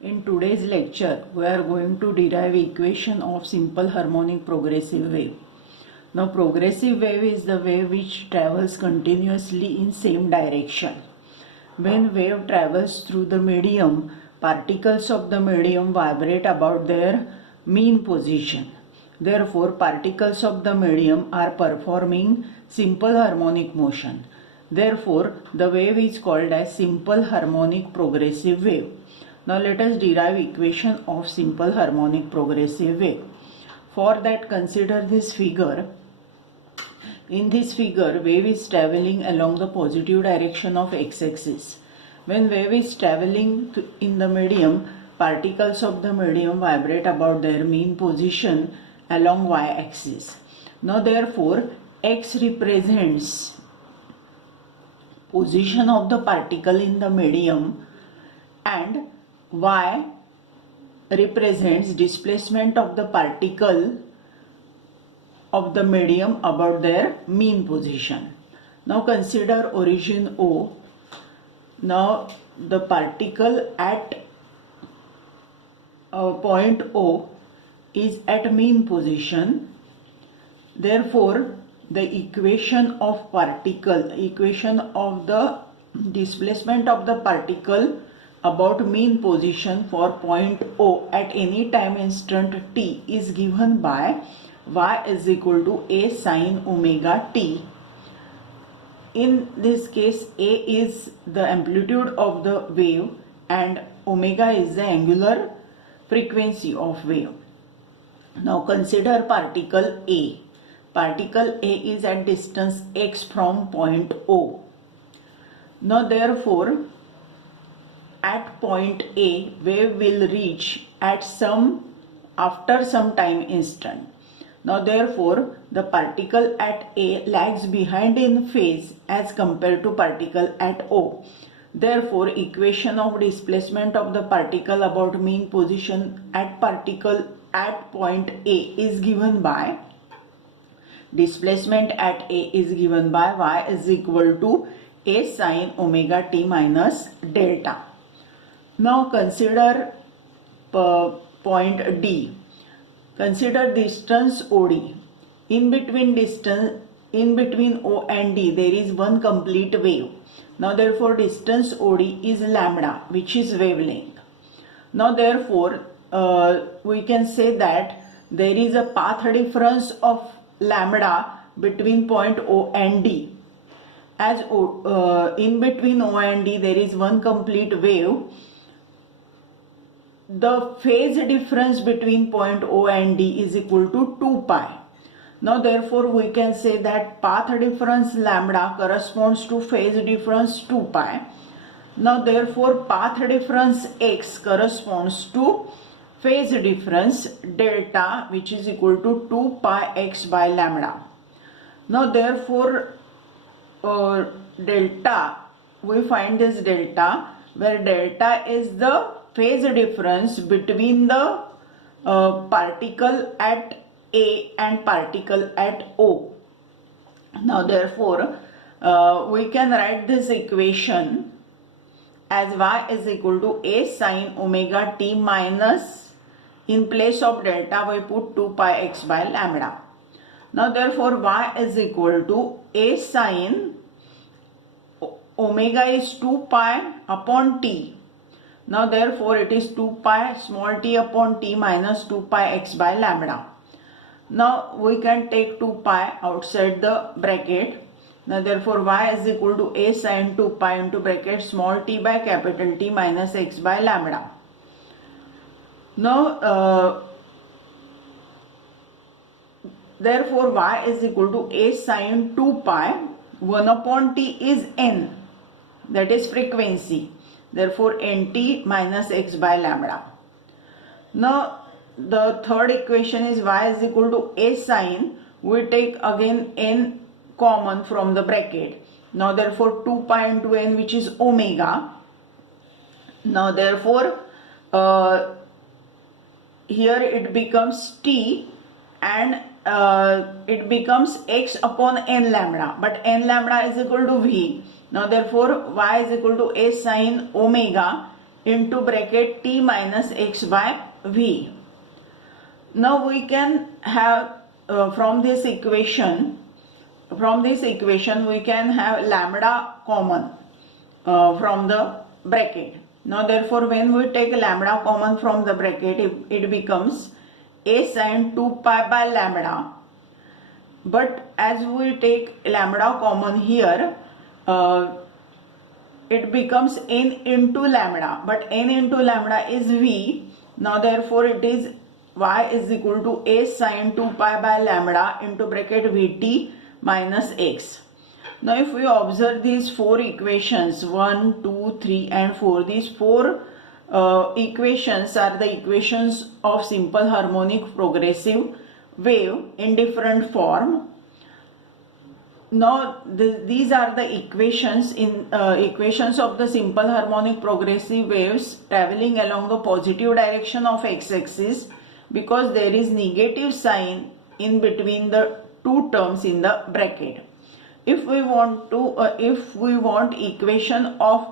In today's lecture, we are going to derive equation of simple harmonic progressive wave. Now, progressive wave is the wave which travels continuously in same direction. When wave travels through the medium, particles of the medium vibrate about their mean position. Therefore, particles of the medium are performing simple harmonic motion. Therefore, the wave is called as simple harmonic progressive wave. Now let us derive equation of simple harmonic progressive wave. For that, consider this figure. In this figure, wave is traveling along the positive direction of x-axis. When wave is traveling in the medium, particles of the medium vibrate about their mean position along y-axis. Now therefore, x represents position of the particle in the medium and y represents displacement of the particle of the medium about their mean position. Now consider origin O. Now the particle at point O is at mean position. Therefore, the equation of the displacement of the particle about mean position for point O at any time instant t is given by y is equal to a sine omega t. In this case, a is the amplitude of the wave and omega is the angular frequency of wave. Now consider particle A. Particle A is at distance x from point O. Now therefore, at point A, wave will reach after some time instant. Now therefore, the particle at A lags behind in phase as compared to particle at O. Therefore, equation of displacement of the particle about mean position at point A is given by displacement at A is given by y is equal to a sine omega t minus delta. Now consider point D. Consider distance OD. In between O and D there is one complete wave. Now therefore distance OD is lambda, which is wavelength. Now therefore we can say that there is a path difference of lambda between point O and D. As in between O and D there is one complete wave, the phase difference between point O and D is equal to 2 pi. Now therefore we can say that path difference lambda corresponds to phase difference 2 pi. Now therefore path difference x corresponds to phase difference delta, which is equal to 2 pi x by lambda. Now therefore delta, we find this delta, where delta is the phase difference between the particle at A and particle at O. Now therefore we can write this equation as y is equal to a sine omega t minus, in place of delta we put 2 pi x by lambda. Now therefore y is equal to a sine omega is 2 pi upon t. Now therefore it is 2 pi small t upon t minus 2 pi x by lambda. Now we can take 2 pi outside the bracket. Now therefore y is equal to a sine 2 pi into bracket small t by capital T minus x by lambda. Now therefore y is equal to a sine 2 pi, 1 upon t is n, that is frequency. Therefore nt minus x by lambda. Now the third equation is y is equal to a sine, we take again n common from the bracket. Now therefore 2 pi into n, which is omega. Now therefore here it becomes t and it becomes x upon n lambda, but n lambda is equal to v. Now therefore y is equal to a sine omega into bracket t minus x by v. Now we can have from this equation we can have lambda common from the bracket. Now therefore when we take lambda common from the bracket, it becomes a sin 2 pi by lambda. But as we take lambda common here, it becomes n into lambda, but n into lambda is v. Now therefore it is y is equal to a sin 2 pi by lambda into bracket vt minus x. Now if we observe these four equations 1, 2, 3 and 4, these four equations are the equations of simple harmonic progressive wave in different form. Now these are the equations of the simple harmonic progressive waves traveling along the positive direction of x-axis, because there is negative sign in between the two terms in the bracket. If we want equation of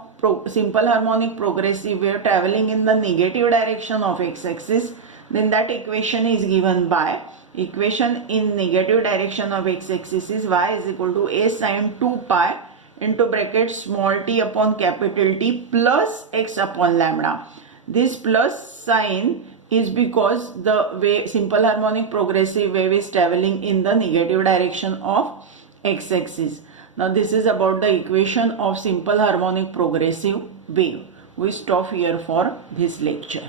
simple harmonic progressive wave traveling in the negative direction of x-axis, then that equation is given by equation in negative direction of x-axis is y is equal to a sin 2 pi into bracket small t upon capital T plus x upon lambda. This plus sign is because the simple harmonic progressive wave is traveling in the negative direction of x-axis. Now this is about the equation of simple harmonic progressive wave. We stop here for this lecture.